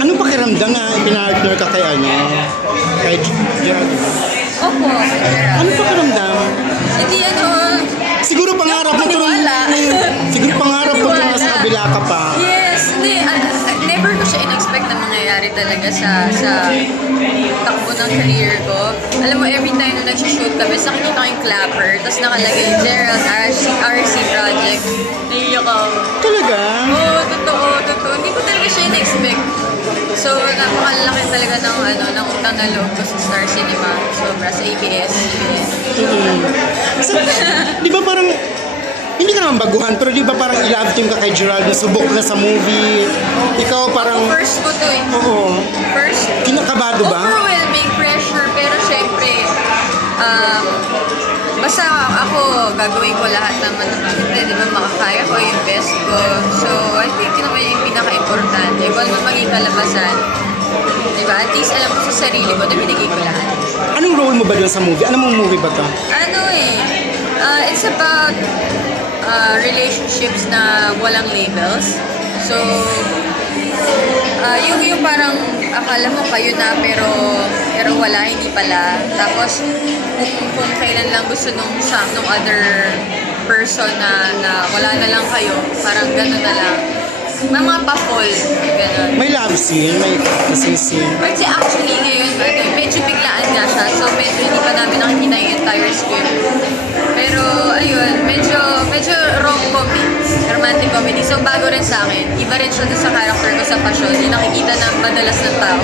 Anong pakiramdam na ipinartner ka kay Kay Gerald? Opo, Gerald. Anong pakiramdam? Hindi Siguro pangarap mo siguro pangarap mo kung nasa kabila ka pa. Yes, hindi. Never ko siya in-expect na mangyayari talaga sa takbo ng career ko. Alam mo, every time na nag-shoot kami, sa nakikita ko yung clapper, tapos nakalagay Gerald RC Project. Naiyak ako. Talaga? Oo, totoo. Hindi ko talaga siya in-expect. So, napakalaki talaga ng utang na loob ko sa Star Cinema. Sobra, sa ABS. So, di ba parang, hindi ka naman baguhan, pero di ba parang i-love team ka kay Gerald, nasubok na sa movie, ikaw parang... First ko to eh. Oo. First. Kinakabado ba? Overwhelming pressure, pero syempre, basta ako, gagawin ko lahat naman. Siyempre, di ba, makakaya ko yung best ko. So, I think naman yung pinaka-importante. Kung ano maging kalabasan, di ba? At least alam ko sa sarili ko na binigay ko lahat. Anong role mo ba doon sa movie? Anong movie ba to? It's about relationships na walang labels. So, yung parang akala mo kayo na pero wala, hindi pala. Tapos, kung kailan lang gusto nung other person na wala na lang kayo, parang gano'n na lang. May mga pa-fall, gano'n. May love scene, may kissing scene. Kasi actually ngayon, medyo biglaan nga siya. So, medyo hindi pa namin nakikita yung entire script. Pero, ayun, medyo rom-com romantic comedy. So, bago rin sa akin. Iba rin siya sa character ko sa Passion. Yung nakikita na madalas ng tao.